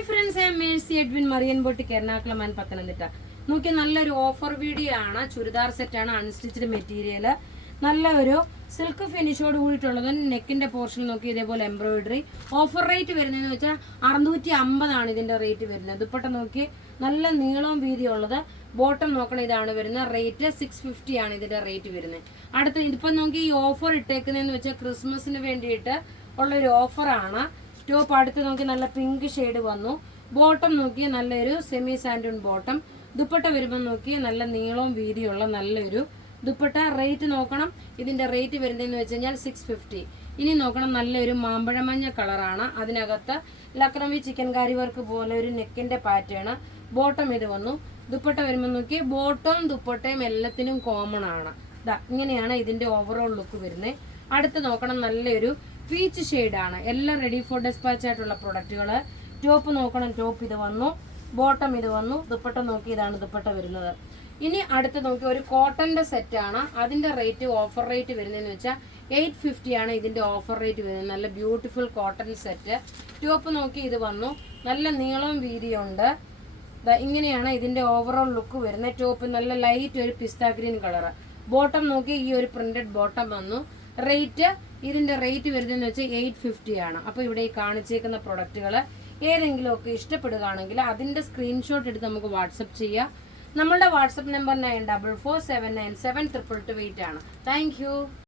Hi friends, I am Mercy Edwin Marian boutique Ernakulam and Pathanamthitta. നോക്കി നല്ലൊരു offer video ആണ്. ചുരിദാർ സെറ്റാണ്, അൺസ്റ്റിച്ച്ഡ് മെറ്റീരിയൽ, നല്ല ഒരു സിൽക്ക് ഫിനിഷോട് കൂടിയിട്ടുള്ളത്. നെക്കിന്റെ പോർഷൻ നോക്കി ഇതേപോലെ എംബ്രോയിഡറി. ഓഫർ റേറ്റ് വരുന്നതെന്ന് വെച്ചാൽ 650 ആണ് ഇതിന്റെ റേറ്റ് വരുന്നത്. ദുപ്പട്ട നോക്കി നല്ല നീളവും വീതിയും ഉള്ളത്. ബോട്ടം നോക്കണം, ഇതാണ് വരുന്നത്. റേറ്റ് 650 ആണ് ഇതിന്റെ റേറ്റ് വരുന്നത്. അടുത്ത ഇതിപ്പം നോക്കി ഈ ഓഫർ ഇട്ടേക്കുന്നതെന്ന് വെച്ചാൽ ക്രിസ്മസിന് വേണ്ടിയിട്ട് ഉള്ളൊരു ഓഫറാണ്. ടോപ്പ് അടുത്ത് നോക്കി നല്ല പിങ്ക് ഷെയ്ഡ് വന്നു. ബോട്ടം നോക്കി നല്ലൊരു സെമി സാൻഡൂൺ ബോട്ടം. ദുപ്പട്ട വരുമ്പോൾ നോക്കി നല്ല നീളവും വീതിയുള്ള നല്ലൊരു ദുപ്പട്ട. റേറ്റ് നോക്കണം, ഇതിന്റെ റേറ്റ് വരുന്നതെന്ന് വെച്ച് കഴിഞ്ഞാൽ 650. ഇനി നോക്കണം, നല്ലൊരു മാമ്പഴമഞ്ഞ കളറാണ്. അതിനകത്ത് ലക്നവി ചിക്കൻ കാരി വർക്ക് പോലെ ഒരു നെക്കിന്റെ പാറ്റേൺ. ബോട്ടം ഇത് വന്നു. ദുപ്പട്ട വരുമ്പോൾ നോക്കി ബോട്ടവും ദുപ്പട്ടയും എല്ലാത്തിനും കോമൺ ആണ്. ഇങ്ങനെയാണ് ഇതിന്റെ ഓവറോൾ ലുക്ക് വരുന്നത്. അടുത്ത് നോക്കണം, നല്ലൊരു പീച്ച് ഷെയ്ഡാണ്. എല്ലാം റെഡി ഫോർ ഡെസ്പാച്ച് ആയിട്ടുള്ള പ്രൊഡക്റ്റുകൾ. ടോപ്പ് നോക്കണം, ടോപ്പ് ഇത് വന്നു. ബോട്ടം ഇത് വന്നു. ദുപ്പട്ട നോക്കി ഇതാണ് ദുപ്പട്ട വരുന്നത്. ഇനി അടുത്ത് നോക്കി ഒരു കോട്ടന്റെ സെറ്റാണ്. അതിന്റെ റേറ്റ് ഓഫർ റേറ്റ് വരുന്നതെന്ന് വെച്ചാൽ 850 ആണ് ഇതിന്റെ ഓഫർ റേറ്റ് വരുന്നത്. നല്ല ബ്യൂട്ടിഫുൾ കോട്ടൺ സെറ്റ്. ടോപ്പ് നോക്കി ഇത് വന്നു. നല്ല നീളവും വീതിയുണ്ട്. ഇങ്ങനെയാണ് ഇതിന്റെ ഓവറോൾ ലുക്ക് വരുന്നത്. ടോപ്പ് നല്ല ലൈറ്റ് ഒരു പിസ്ത ഗ്രീൻ കളറ്. ബോട്ടം നോക്കി ഈ ഒരു പ്രിന്റഡ് ബോട്ടം വന്നു. റേറ്റ് ഇതിന്റെ റേറ്റ് വരുന്നതെന്ന് വെച്ചാൽ 850 ആണ്. അപ്പോൾ ഇവിടെ ഈ കാണിച്ചേക്കുന്ന പ്രൊഡക്റ്റുകൾ ഏതെങ്കിലും ഒക്കെ ഇഷ്ടപ്പെടുകയാണെങ്കിൽ അതിന്റെ സ്ക്രീൻഷോട്ട് എടുത്ത് നമുക്ക് വാട്സപ്പ് ചെയ്യാം. നമ്മളുടെ വാട്സപ്പ് നമ്പർ 9447972228 ആണ്. Thank you.